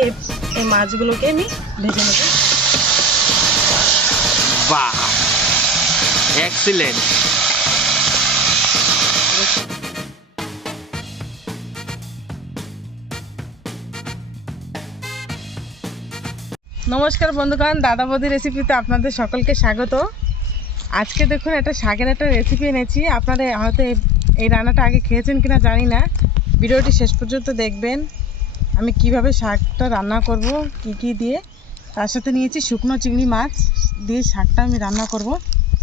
এই মাছগুলোকে আমি ভেজে নেব। বাহ, এক্সিলেন্ট। নমস্কার বন্ধুগণ, দাদা বৌদি রেসিপিতে আপনাদের সকলকে স্বাগত। আজকে দেখুন একটা শাকের একটা রেসিপি এনেছি। আপনারা হয়তো এই রান্নাটা আগে খেয়েছেন কিনা জানি না, ভিডিওটি শেষ পর্যন্ত দেখবেন। আমি কিভাবে শাকটা রান্না করব, কি দিয়ে। তার সাথে নিয়েছি শুকনো চিংড়ি মাছ দিয়ে শাকটা আমি রান্না করব।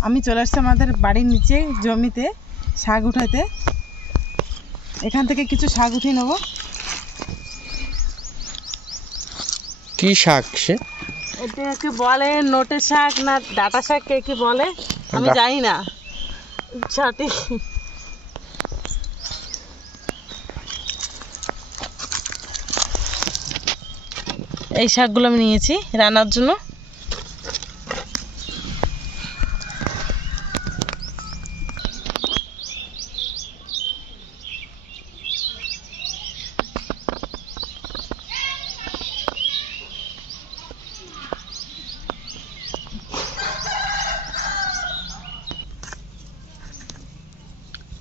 আমি চলে আসছি আমাদের বাড়ির নিচে জমিতে শাক উঠাতে। এখান থেকে কিছু শাক উঠিয়ে নেব। কি শাক সে? এটাকে বলে নোটে শাক না ডাটা শাক, কে কি বলে আমি জানি না সঠিক। এই শাকগুলো আমি নিয়েছি রান্নার জন্য।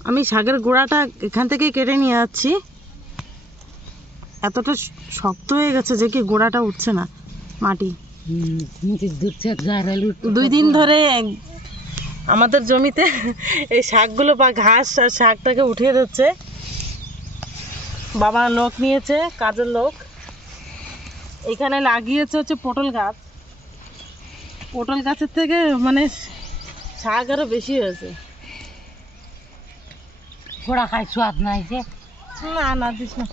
আমি শাকের গোড়াটা এখান থেকেই কেটে নিয়ে যাচ্ছি। এতটা শক্ত হয়ে গেছে যে কি গোড়াটা উঠছে না মাটি। 2 দিন ধরে আমাদের জমিতে এই শাকগুলো বা ঘাস আর শাকটাকে উঠিয়ে দিচ্ছে। বাবা লোক নিয়েছে, কাজের লোক। এখানে লাগিয়েছে হচ্ছে পটল গাছ। পটল গাছের থেকে মানে শাক আরও বেশি হয়েছে। ঘোড়া খাই স্বাদ নাই যে। না না দিস না,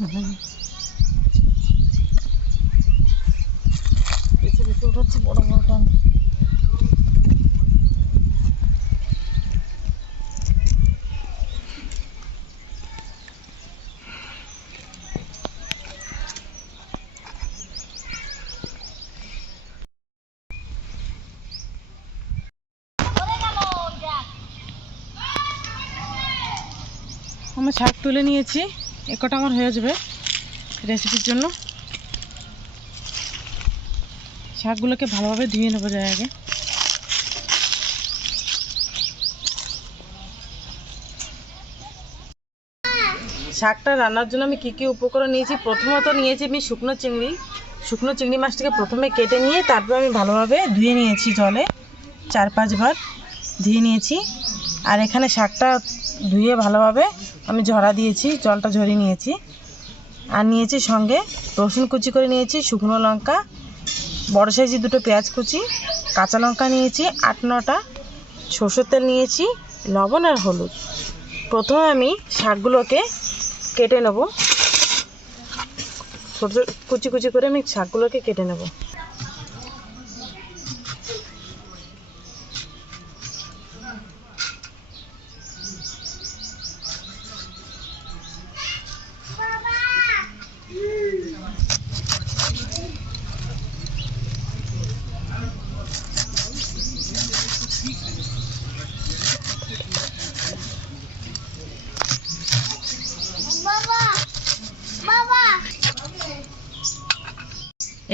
বেশি বেশি উঠাচ্ছি বড় বড় টান। আমি শাক তুলে নিয়েছি, এ কটা আমার হয়ে যাবে রেসিপির জন্য। শাকগুলোকে ভালোভাবে ধুয়ে নেবো যায় আগে। শাকটা রান্নার জন্য আমি কি উপকরণ নিয়েছি, প্রথমত নিয়েছি আমি শুকনো চিংড়ি মাছটাকে প্রথমে কেটে নিয়ে তারপর আমি ভালোভাবে ধুয়ে নিয়েছি, জলে 4-5 বার ধুয়ে নিয়েছি। আর এখানে শাকটা ধুয়ে ভালোভাবে আমি ঝরা দিয়েছি, জলটা ঝরিয়ে নিয়েছি। আর নিয়েছি সঙ্গে রসুন কুচি করে নিয়েছি, শুকনো লঙ্কা, বড় সাইজের 2টো পেঁয়াজ কুচি, কাঁচা লঙ্কা নিয়েছি 8-9টা, সরষের তেল নিয়েছি, লবণ আর হলুদ। প্রথমে আমি শাকগুলোকে কেটে নেব, ছোটো কুচি কুচি করে আমি শাকগুলোকে কেটে নেব।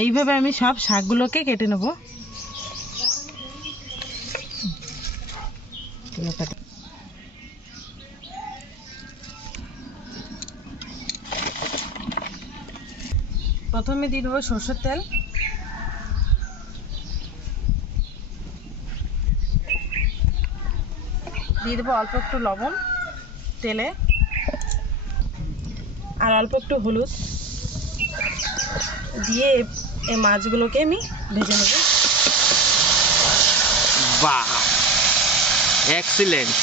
এইভাবে আমি সব শাকগুলোকে কেটে নেব। প্রথমে দিয়ে দেবো সরষের তেল, দিয়ে দেবো অল্প একটু লবণ তেলে, আর অল্প একটু হলুদ দিয়ে এই মাছগুলোকে আমি ভেজে নেব। বাহ, এক্সিলেন্ট।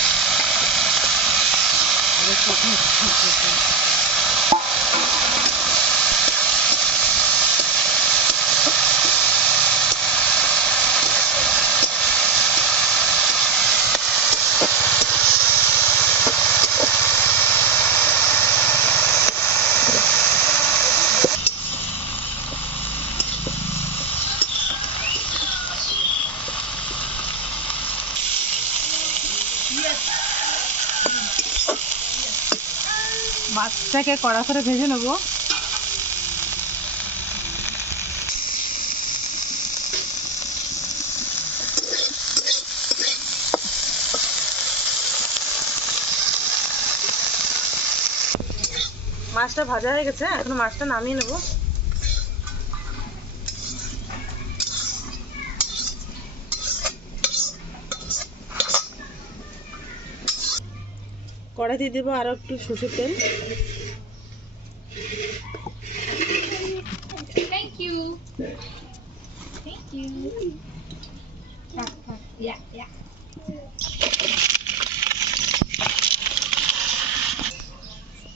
মাছটাকে কড়া করে ভেজে নেব। মাছটা ভাজা হয়ে গেছে, এখন মাছটা নামিয়ে নেব। কড়াই দিয়ে দেবো আরো একটু সরষের তেল।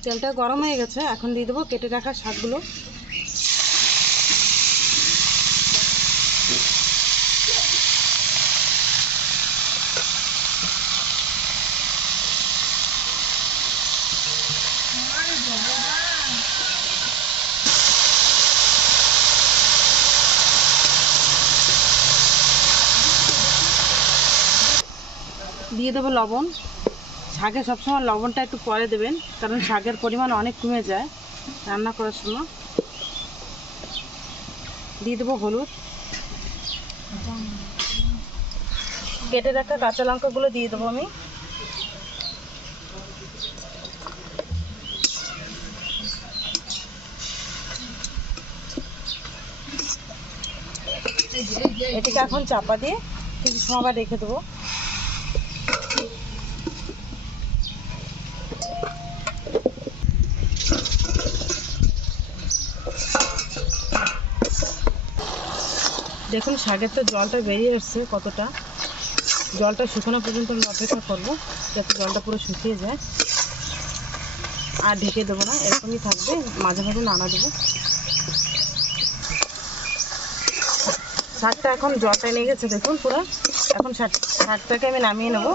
তেলটা গরম হয়ে গেছে, এখন দিয়ে দেবো কেটে রাখা শাকগুলো। দিয়ে দেবো লবণ। শাকে সবসময় লবণটা একটু পরে দেবেন, কারণ শাকের পরিমাণ অনেক কমে যায় রান্না করার সময়। দিয়ে দেবো হলুদ। কেটে রাখা কাঁচা লঙ্কাগুলো দিয়ে দেবো আমি। এটাকে এখন চাপা দিয়ে কিছু সময় আবার রেখে দেবো। দেখুন শাকের তো জলটা বেরিয়ে আসছে কতটা। জলটা শুকানো পর্যন্ত আমি অপেক্ষা করবো, যাতে জলটা পুরো শুকিয়ে যায়। আর ঢেকে দেবো না, এরকমই থাকবে, মাঝে মাঝে নাড়া দেবো। শাকটা এখন জলটা নিয়ে গেছে দেখুন পুরো। এখন শাকটাকে আমি নামিয়ে নেব।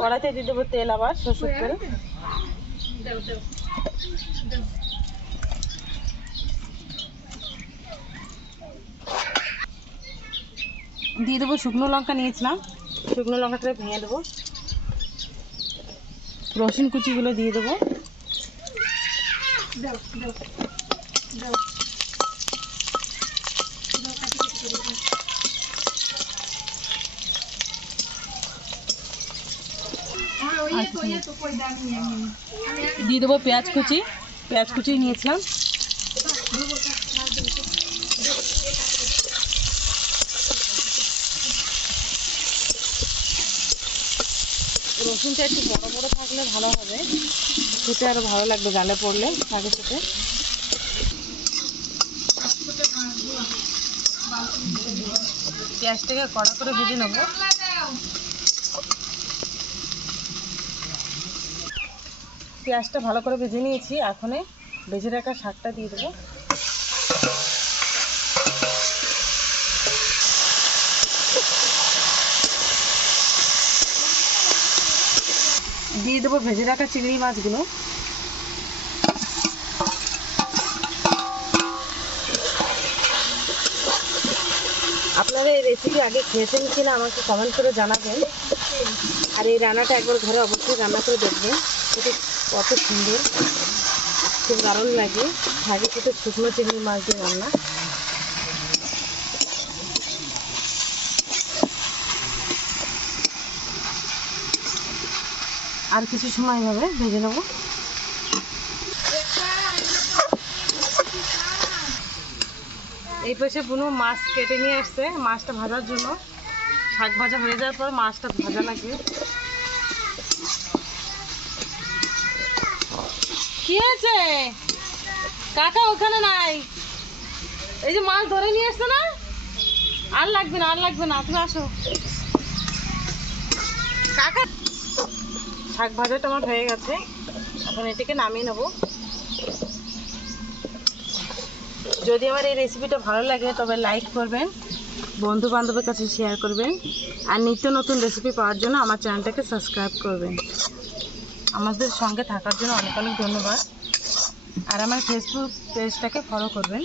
কড়াইতে দিয়ে দেবো তেল, আবার সরষের তেল। দিয়ে দেবো শুকনো লঙ্কা নিয়েছিলাম, শুকনো লঙ্কাটা ভেঙে দেবো। রসুন কুচিগুলো দিয়ে দেবো। দিয়ে দেবো পেঁয়াজ কুচি। পেঁয়াজ কুচি নিয়েছিলাম। রসুনটা একটু বড় বড় থাকলে ভালো হবে, খেতে আরো ভালো লাগবে গালে পড়লে শাকের সাথে। পেঁয়াজটাকে কড়া করে ভেজে নেব। পেঁয়াজটা ভালো করে ভেজে নিয়েছি, এখন ভেজে রাখা শাকটা দিয়ে দেবো। দিয়ে দেবো ভেজে রাখা চিংড়ি মাছগুলো। আপনারা এই রেসিপি আগে খেয়েছেন কিনা আমাকে কমেন্ট করে জানাবেন। আর এই রান্নাটা একবার ঘরে অবশ্যই রান্না করে দেখবেন, এটা কত সুন্দর, খুব দারুণ লাগে। শাকের সাথে শুকনো চিংড়ি মাছ দিয়ে রান্না। আর কিছু সময় এভাবে ভেজে নেব। এই পাশে বুনু মাছ কেটে নিয়ে আসছে মাছটা ভাজার জন্য। শাক ভাজা হয়ে যাওয়ার পর মাছটা ভাজা লাগবে। কি হয়েছে কাকা? ওখানে নাই, এই যে মাছ ধরে নিয়ে আসছে না। আর লাগবে না, আর লাগবে না, তুমি আসো কাকা। শাক ভাজাটা আমার হয়ে গেছে, এখন এটাকে নামিয়ে নেব। যদি আমার এই রেসিপিটা ভালো লাগে তবে লাইক করবেন, বন্ধু বান্ধবের কাছে শেয়ার করবেন, আর নিত্য নতুন রেসিপি পাওয়ার জন্য আমার চ্যানেলটাকে সাবস্ক্রাইব করবেন। আমাদের সঙ্গে থাকার জন্য অনেক অনেক ধন্যবাদ। আর আমার ফেসবুক পেজটাকে ফলো করবেন।